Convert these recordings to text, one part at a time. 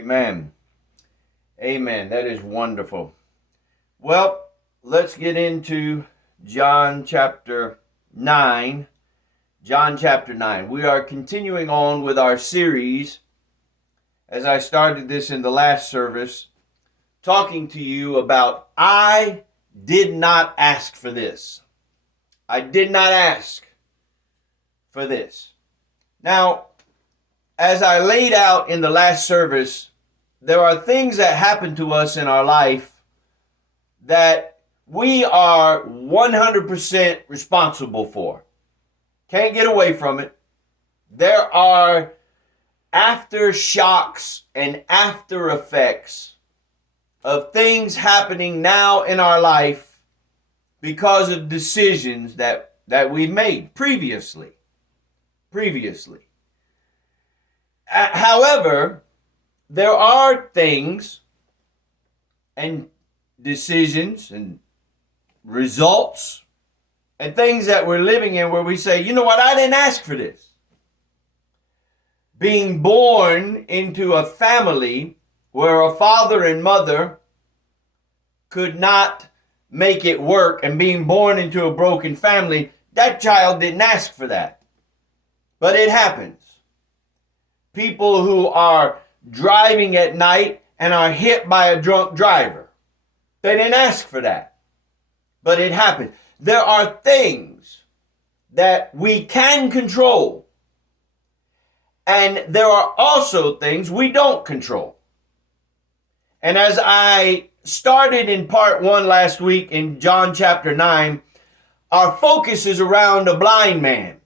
Amen. Amen. That is wonderful. Well, let's get into John chapter 9. John chapter 9. We are continuing on with our series, as I started this in the last service, talking to you about I did not ask for this. I did not ask for this. Now, as I laid out in the last service, there are things that happen to us in our life that we are 100% responsible for. Can't get away from it. There are aftershocks and after effects of things happening now in our life because of decisions that we've made previously. However, there are things and decisions and results and things that we're living in where we say, you know what, I didn't ask for this. Being born into a family where a father and mother could not make it work, and being born into a broken family, that child didn't ask for that. But it happens. People who are driving at night and are hit by a drunk driver. They didn't ask for that, but it happened. There are things that we can control, and there are also things we don't control. And as I started in part 1 last week in John chapter 9, our focus is around a blind man.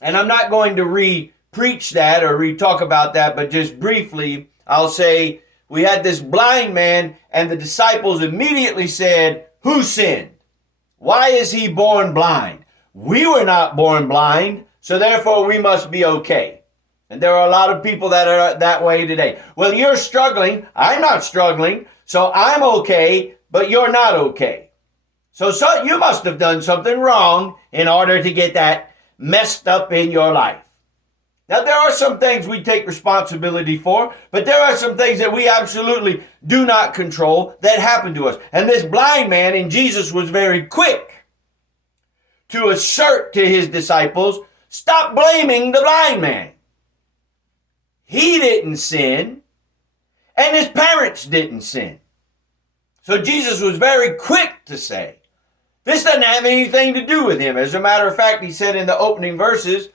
And I'm not going to preach that or talk about that, but just briefly, I'll say we had this blind man and the disciples immediately said, who sinned? Why is he born blind? We were not born blind, so therefore we must be okay. And there are a lot of people that are that way today. Well, you're struggling. I'm not struggling, so I'm okay, but you're not okay. So you must have done something wrong in order to get that messed up in your life. Now, there are some things we take responsibility for, but there are some things that we absolutely do not control that happen to us. And this blind man, and Jesus was very quick to assert to his disciples, stop blaming the blind man. He didn't sin, and his parents didn't sin. So Jesus was very quick to say, this doesn't have anything to do with him. As a matter of fact, he said in the opening verses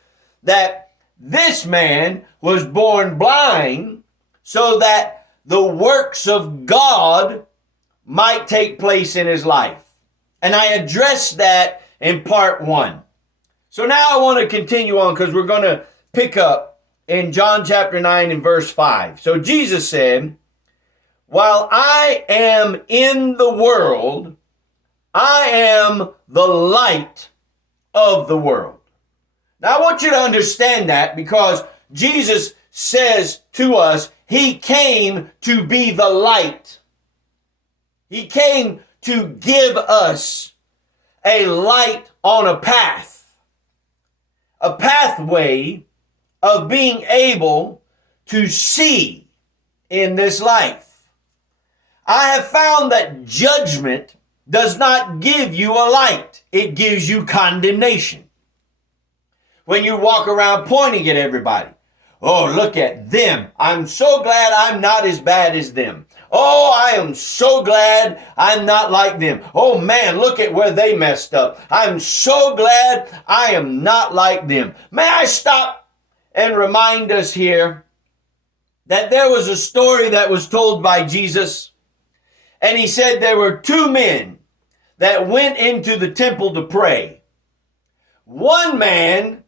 that this man was born blind so that the works of God might take place in his life. And I addressed that in part 1. So now I want to continue on because we're going to pick up in John chapter 9 and verse 5. So Jesus said, while I am in the world, I am the light of the world. Now, I want you to understand that because Jesus says to us, he came to be the light. He came to give us a light on a pathway of being able to see in this life. I have found that judgment does not give you a light. It gives you condemnation. When you walk around pointing at everybody. Oh, look at them. I'm so glad I'm not as bad as them. Oh, I am so glad I'm not like them. Oh man, look at where they messed up. I'm so glad I am not like them. May I stop and remind us here that there was a story that was told by Jesus, and he said there were 2 men that went into the temple to pray. One man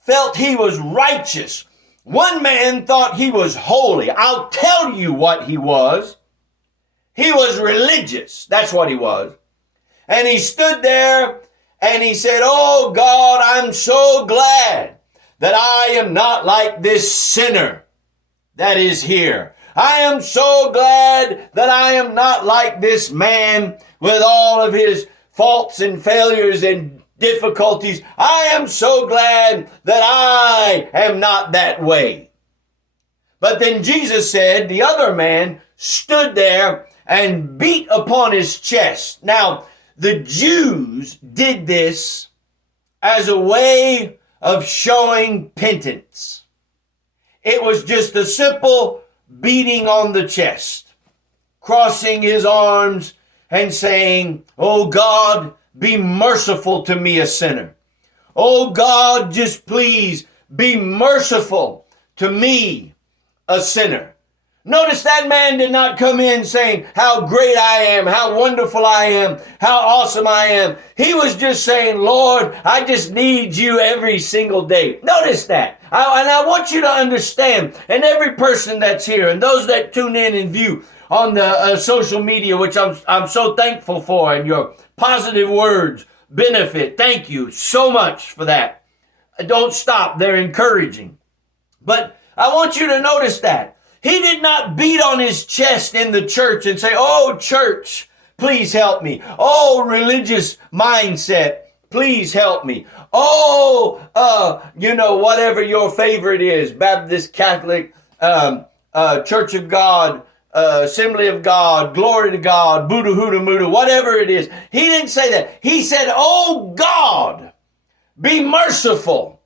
felt he was righteous. One man thought he was holy. I'll tell you what he was. He was religious. That's what he was. And he stood there and he said, oh God, I'm so glad that I am not like this sinner that is here. I am so glad that I am not like this man with all of his faults and failures and difficulties. I am so glad that I am not that way. But then Jesus said the other man stood there and beat upon his chest. Now, the Jews did this as a way of showing penitence. It was just a simple beating on the chest, crossing his arms and saying, "Oh God, be merciful to me, a sinner. Oh God, just please be merciful to me, a sinner." Notice that man did not come in saying, "How great I am, how wonderful I am, how awesome I am." He was just saying, "Lord, I just need you every single day." Notice that. And I want you to understand, and every person that's here, and those that tune in and view on the social media, which I'm so thankful for, and your positive words benefit. Thank you so much for that. Don't stop. They're encouraging. But I want you to notice that. He did not beat on his chest in the church and say, "Oh, church, please help me. Oh, religious mindset, please help me. Oh, whatever your favorite is, Baptist, Catholic, Church of God, Assembly of God, Glory to God, Buddha, Huda, Muda, whatever it is." He didn't say that. He said, "Oh, God, be merciful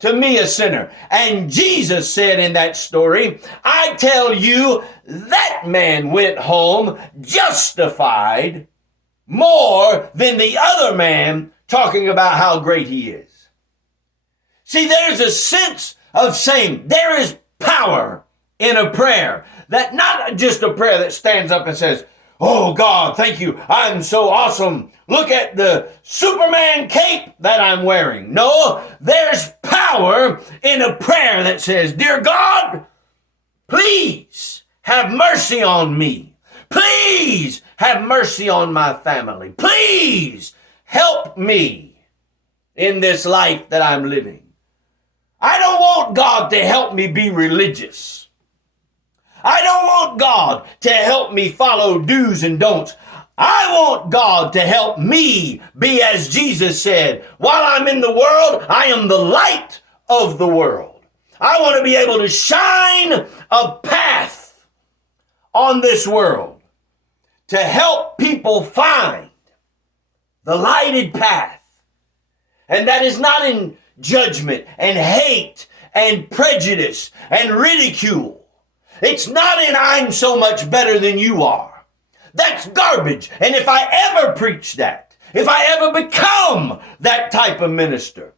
to me, a sinner." And Jesus said in that story, "I tell you, that man went home justified more than the other man talking about how great he is." See, there's a sense of saying there is power in a prayer, that not just a prayer that stands up and says, "Oh God, thank you, I'm so awesome. Look at the Superman cape that I'm wearing." No, there's power in a prayer that says, "Dear God, please have mercy on me. Please have mercy on my family. Please help me in this life that I'm living." I don't want God to help me be religious. I don't want God to help me follow do's and don'ts. I want God to help me be, as Jesus said, "While I'm in the world, I am the light of the world." I want to be able to shine a path on this world to help people find the lighted path. And that is not in judgment and hate and prejudice and ridicule. It's not in "I'm so much better than you are." That's garbage. And if I ever preach that, if I ever become that type of minister,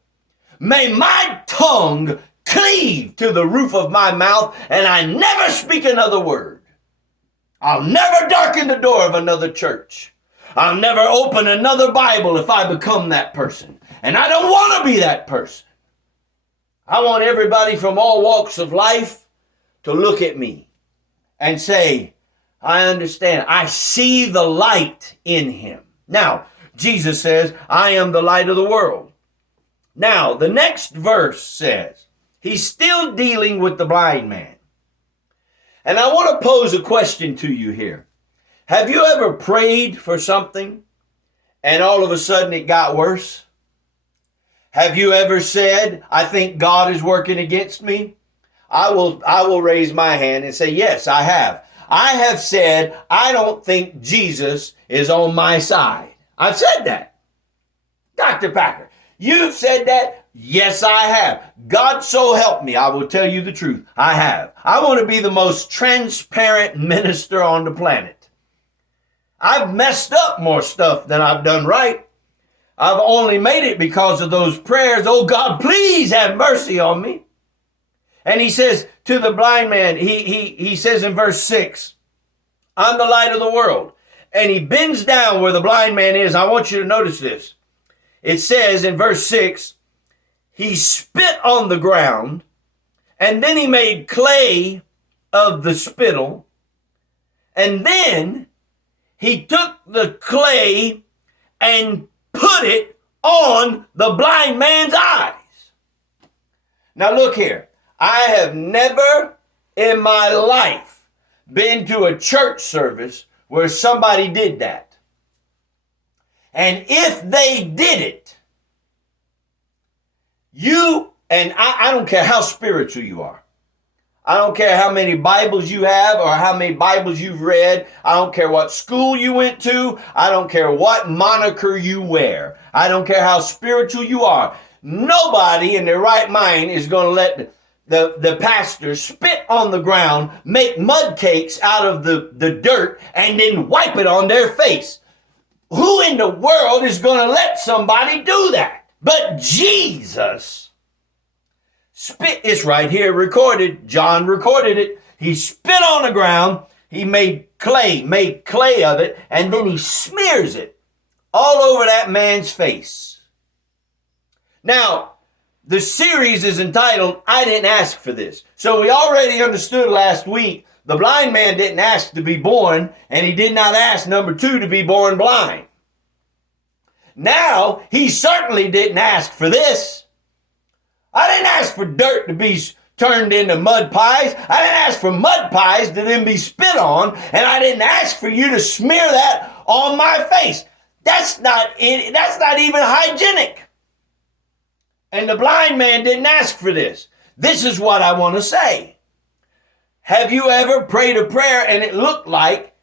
may my tongue cleave to the roof of my mouth and I never speak another word. I'll never darken the door of another church. I'll never open another Bible if I become that person. And I don't want to be that person. I want everybody from all walks of life to look at me and say, "I understand. I see the light in him." Now, Jesus says, "I am the light of the world." Now, the next verse says, he's still dealing with the blind man. And I want to pose a question to you here. Have you ever prayed for something and all of a sudden it got worse? Have you ever said, "I think God is working against me"? I will raise my hand and say, yes, I have. I have said, "I don't think Jesus is on my side." I've said that. Dr. Packer, you've said that? Yes, I have. God so help me, I will tell you the truth. I have. I want to be the most transparent minister on the planet. I've messed up more stuff than I've done right. I've only made it because of those prayers. "Oh God, please have mercy on me." And he says to the blind man, he says in verse 6, "I'm the light of the world." And he bends down where the blind man is. I want you to notice this. It says in verse 6, he spit on the ground, and then he made clay of the spittle, and then he took the clay and put it on the blind man's eyes. Now look here. I have never in my life been to a church service where somebody did that. And if they did it, I don't care how spiritual you are. I don't care how many Bibles you have or how many Bibles you've read. I don't care what school you went to. I don't care what moniker you wear. I don't care how spiritual you are. Nobody in their right mind is going to let the pastor spit on the ground, make mud cakes out of the dirt, and then wipe it on their face. Who in the world is going to let somebody do that? But Jesus spit. It's right here recorded. John recorded it. He spit on the ground. He made clay of it, and then he smears it all over that man's face. Now, the series is entitled, I Didn't Ask for This. So we already understood last week, the blind man didn't ask to be born, and he did not ask, number 2, to be born blind. Now, he certainly didn't ask for this. I didn't ask for dirt to be turned into mud pies. I didn't ask for mud pies to then be spit on, and I didn't ask for you to smear that on my face. That's not even hygienic. And the blind man didn't ask for this. This is what I want to say. Have you ever prayed a prayer and it looked like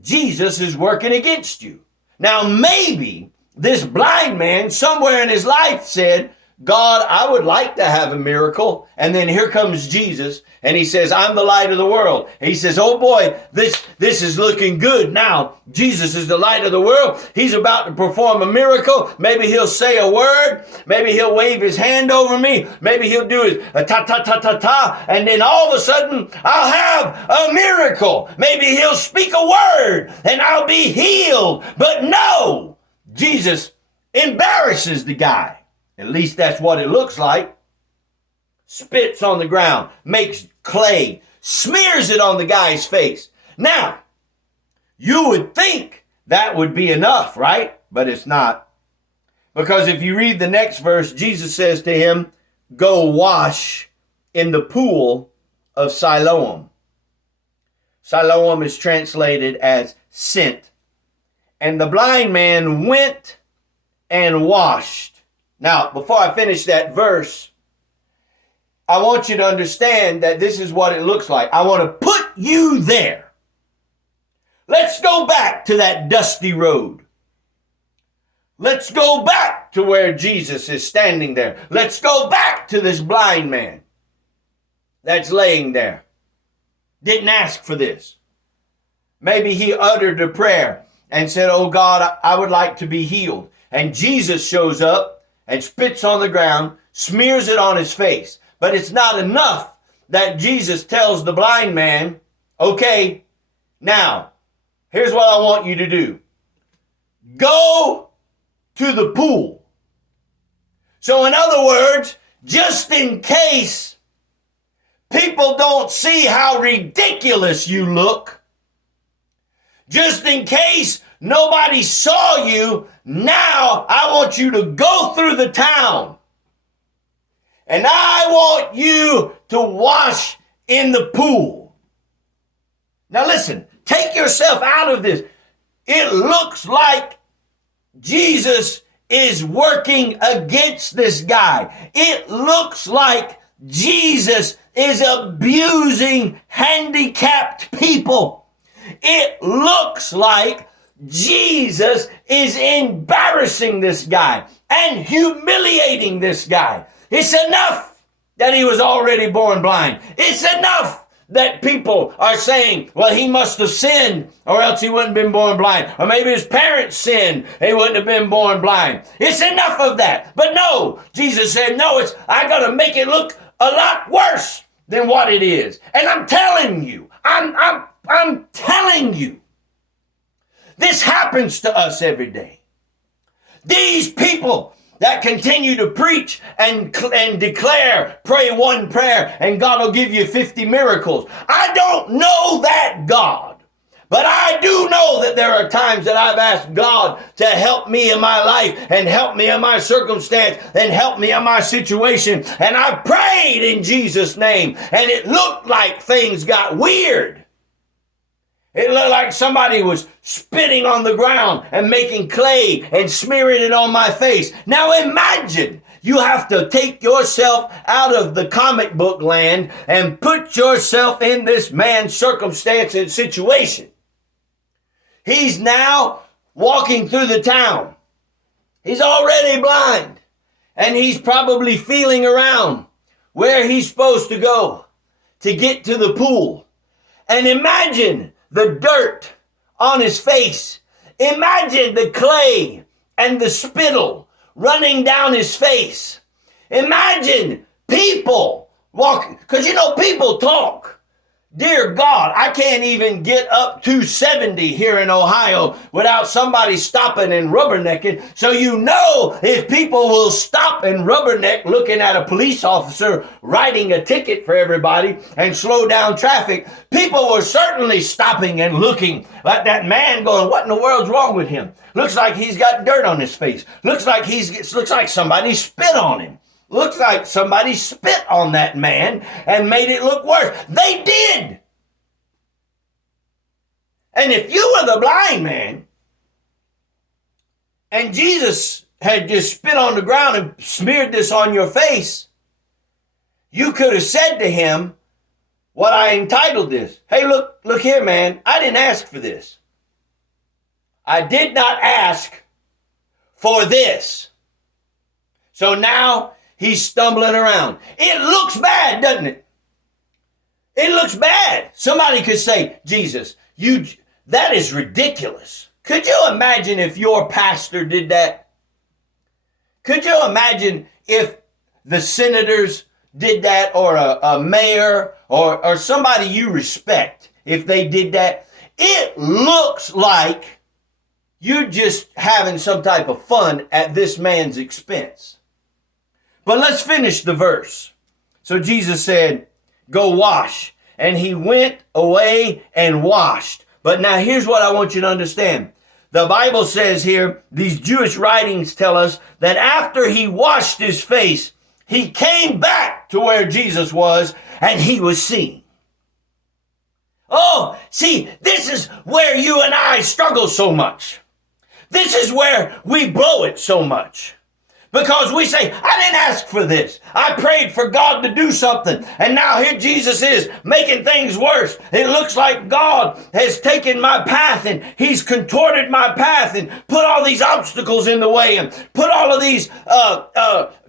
Jesus is working against you? Now, maybe this blind man somewhere in his life said, God, I would like to have a miracle. And then here comes Jesus, and he says, I'm the light of the world. And he says, oh boy, this is looking good now. Jesus is the light of the world. He's about to perform a miracle. Maybe he'll say a word. Maybe he'll wave his hand over me. Maybe he'll do his ta-ta-ta-ta-ta. And then all of a sudden, I'll have a miracle. Maybe he'll speak a word, and I'll be healed. But no, Jesus embarrasses the guy. At least that's what it looks like. Spits on the ground, makes clay, smears it on the guy's face. Now, you would think that would be enough, right? But it's not. Because if you read the next verse, Jesus says to him, go wash in the pool of Siloam. Siloam is translated as sent. And the blind man went and washed. Now, before I finish that verse, I want you to understand that this is what it looks like. I want to put you there. Let's go back to that dusty road. Let's go back to where Jesus is standing there. Let's go back to this blind man that's laying there. Didn't ask for this. Maybe he uttered a prayer and said, oh God, I would like to be healed. And Jesus shows up and spits on the ground, smears it on his face. But it's not enough that Jesus tells the blind man, okay, now, here's what I want you to do. Go to the pool. So in other words, just in case people don't see how ridiculous you look, just in case nobody saw you, now I want you to go through the town. And I want you to wash in the pool. Now listen, take yourself out of this. It looks like Jesus is working against this guy. It looks like Jesus is abusing handicapped people. It looks like Jesus is embarrassing this guy and humiliating this guy. It's enough that he was already born blind. It's enough that people are saying, well, he must have sinned or else he wouldn't have been born blind. Or maybe his parents sinned, he wouldn't have been born blind. It's enough of that. But no, Jesus said, no, I got to make it look a lot worse than what it is. And I'm telling you, I'm telling you, this happens to us every day. These people that continue to preach and declare, pray one prayer and God will give you 50 miracles. I don't know that God, but I do know that there are times that I've asked God to help me in my life and help me in my circumstance and help me in my situation. And I prayed in Jesus' name and it looked like things got weird. It looked like somebody was spitting on the ground and making clay and smearing it on my face. Now imagine You have to take yourself out of the comic book land and put yourself in this man's circumstance and situation. He's now walking through the town. He's already blind, and he's probably feeling around where he's supposed to go to get to the pool. And imagine the dirt on his face. Imagine the clay and the spittle running down his face. Imagine people walking, because people talk. Dear God, I can't even get up to 70 here in Ohio without somebody stopping and rubbernecking. So if people will stop and rubberneck looking at a police officer writing a ticket for everybody and slow down traffic, people were certainly stopping and looking at that man going, what in the world's wrong with him? Looks like he's got dirt on his face. Looks like somebody spit on him. Looks like somebody spit on that man and made it look worse. They did. And if you were the blind man and Jesus had just spit on the ground and smeared this on your face, you could have said to him what I entitled this. Hey, look here, man. I didn't ask for this. I did not ask for this. So now he's stumbling around. It looks bad, doesn't it? It looks bad. Somebody could say, Jesus, that is ridiculous. Could you imagine if your pastor did that? Could you imagine if the senators did that, or a mayor or somebody you respect, if they did that? It looks like you're just having some type of fun at this man's expense. But let's finish the verse. So Jesus said, go wash. And he went away and washed. But now here's what I want you to understand. The Bible says here, these Jewish writings tell us that after he washed his face, he came back to where Jesus was and he was seen. Oh, see, this is where you and I struggle so much. This is where we blow it so much. Because we say, I didn't ask for this. I prayed for God to do something. And now here Jesus is making things worse. It looks like God has taken my path and he's contorted my path and put all these obstacles in the way and put all of these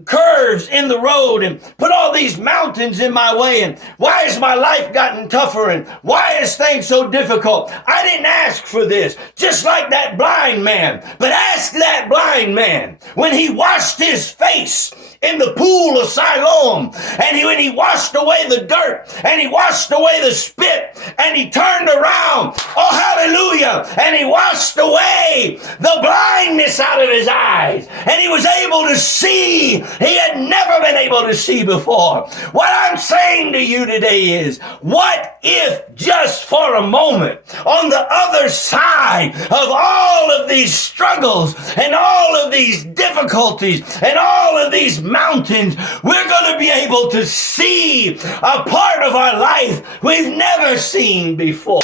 curves in the road and put all these mountains in my way. And why has my life gotten tougher? And why is things so difficult? I didn't ask for this. Just like that blind man. But ask that blind man when he washed his face in the pool of Siloam, and when he washed away the dirt, and he washed away the spit, and he turned around, oh hallelujah, and he washed away the blindness out of his eyes, and he was able to see he had never been able to see before. What I'm saying to you today is, what if just for a moment, on the other side of all of these struggles and all of these difficulties and all of these mountains, we're going to be able to see a part of our life we've never seen before.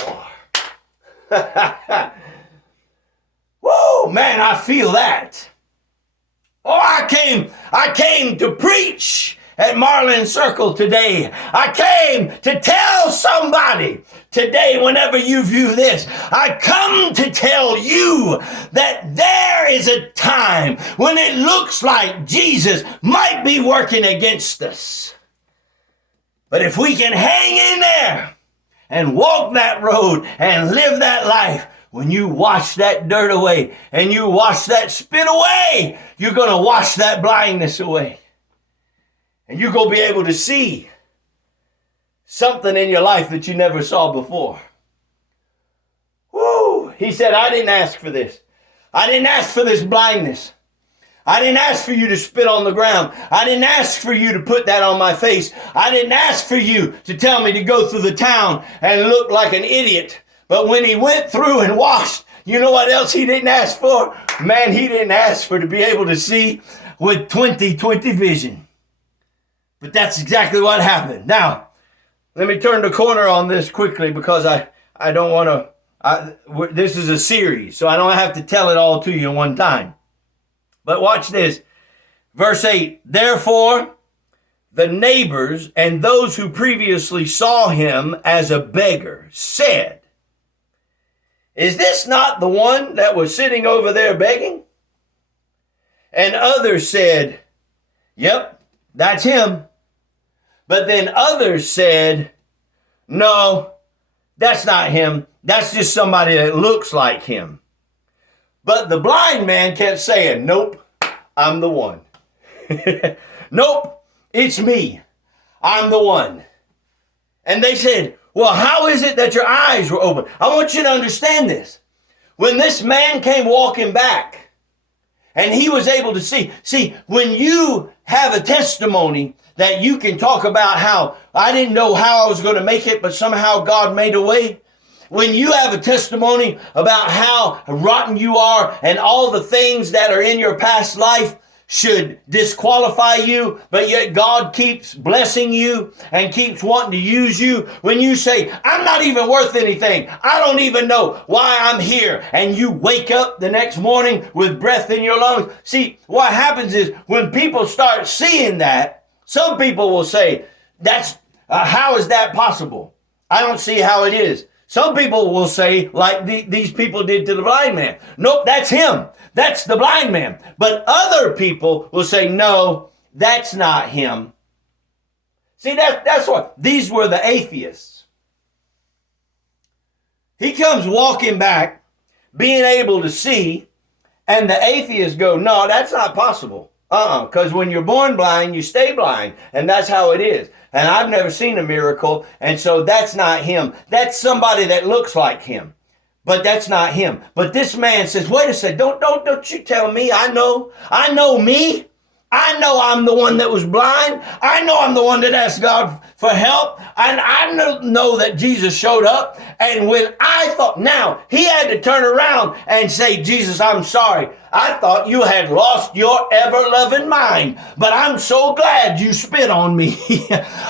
Whoa, man, I feel that. Oh, I came to preach at Marlan Circle today. I came to tell somebody today, whenever you view this, I come to tell you that there is a time when it looks like Jesus might be working against us. But if we can hang in there and walk that road and live that life, when you wash that dirt away and you wash that spit away, you're going to wash that blindness away. And you're going to be able to see something in your life that you never saw before. Woo! He said, I didn't ask for this. I didn't ask for this blindness. I didn't ask for you to spit on the ground. I didn't ask for you to put that on my face. I didn't ask for you to tell me to go through the town and look like an idiot. But when he went through and washed, you know what else he didn't ask for? Man, he didn't ask for to be able to see with 20/20 vision. But that's exactly what happened. Now, let me turn the corner on this quickly because I don't want to, this is a series, so I don't have to tell it all to you in one time. But watch this. Verse 8, therefore the neighbors and those who previously saw him as a beggar said, is this not the one that was sitting over there begging? And others said, yep, that's him. But then others said, no, that's not him. That's just somebody that looks like him. But the blind man kept saying, nope, I'm the one. Nope, it's me. I'm the one. And they said, well, how is it that your eyes were open? I want you to understand this. When this man came walking back and he was able to see, when you have a testimony that you can talk about how I didn't know how I was going to make it, but somehow God made a way. When you have a testimony about how rotten you are and all the things that are in your past life should disqualify you, but yet God keeps blessing you and keeps wanting to use you. When you say, I'm not even worth anything. I don't even know why I'm here. And you wake up the next morning with breath in your lungs. See, what happens is when people start seeing that, some people will say, how is that possible? I don't see how it is. Some people will say, like these people did to the blind man, nope, that's him. That's the blind man. But other people will say, no, that's not him. See, that's what, these were the atheists. He comes walking back, being able to see, and the atheists go, no, that's not possible. Because when you're born blind, you stay blind. And that's how it is. And I've never seen a miracle. And so that's not him. That's somebody that looks like him. But that's not him. But this man says, wait a second, don't you tell me. I know me. I know I'm the one that was blind. I know I'm the one that asked God for help. And I know that Jesus showed up. And when I thought, now he had to turn around and say, Jesus, I'm sorry. I thought you had lost your ever-loving mind. But I'm so glad you spit on me.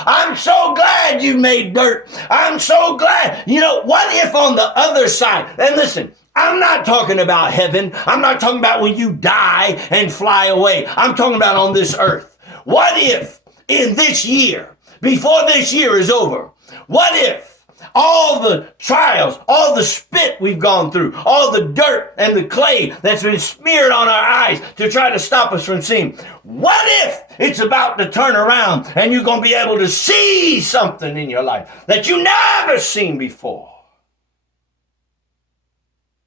I'm so glad you made dirt. I'm so glad. You know, what if on the other side, and listen, I'm not talking about heaven. I'm not talking about when you die and fly away. I'm talking about on this earth. What if in this year, before this year is over, what if all the trials, all the spit we've gone through, all the dirt and the clay that's been smeared on our eyes to try to stop us from seeing, what if it's about to turn around and you're going to be able to see something in your life that you never seen before?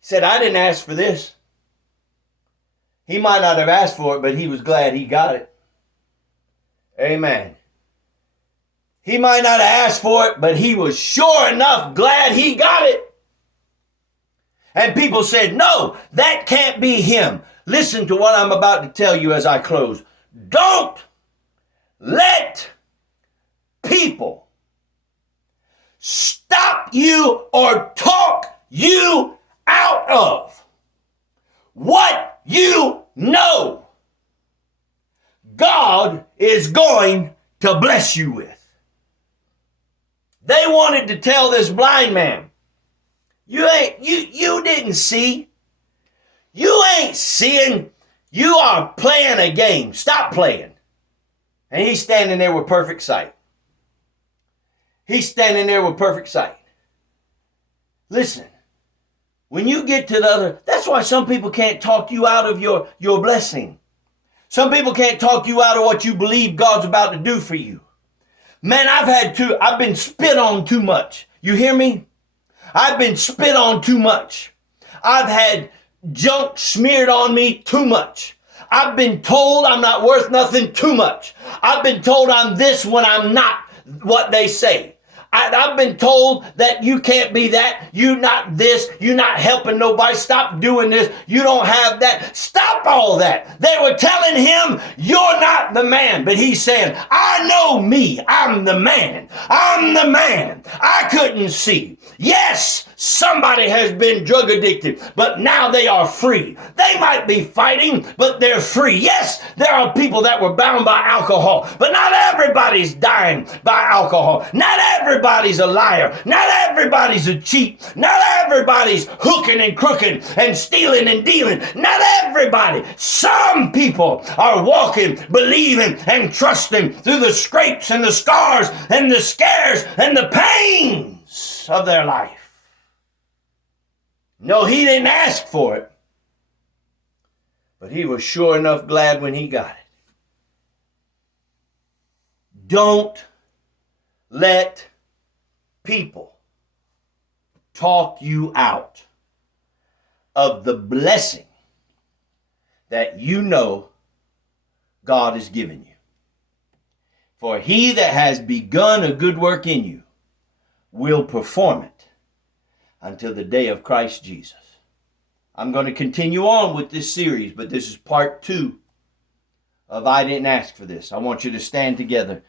He said, I didn't ask for this. He might not have asked for it, but he was glad he got it. Amen. He might not have asked for it, but he was sure enough glad he got it. And people said, no, that can't be him. Listen to what I'm about to tell you as I close. Don't let people stop you or talk you out of what you know God is going to bless you with. They wanted to tell this blind man, you didn't see. You ain't seeing. You are playing a game. Stop playing. And he's standing there with perfect sight. He's standing there with perfect sight. Listen, when you get to the other, that's why some people can't talk you out of your blessing. Some people can't talk you out of what you believe God's about to do for you. Man, I've been spit on too much. You hear me? I've been spit on too much. I've had junk smeared on me too much. I've been told I'm not worth nothing too much. I've been told I'm this when I'm not what they say. I've been told that you can't be that. You not this. You not helping nobody. Stop doing this. You don't have that. Stop all that. They were telling him, you're not the man. But he's saying, I know me. I'm the man. I'm the man. I couldn't see. Yes, somebody has been drug addicted, but now they are free. They might be fighting, but they're free. Yes, there are people that were bound by alcohol, but not everybody's dying by alcohol. Not everybody everybody's a liar. Not everybody's a cheat. Not everybody's hooking and crooking and stealing and dealing. Not everybody. Some people are walking, believing, and trusting through the scrapes and the scars and the scares and the pains of their life. No, he didn't ask for it, but he was sure enough glad when he got it. Don't let people talk you out of the blessing that you know God has given you. For he that has begun a good work in you will perform it until the day of Christ Jesus. I'm going to continue on with this series, but this is part 2 of I Didn't Ask for This. I want you to stand together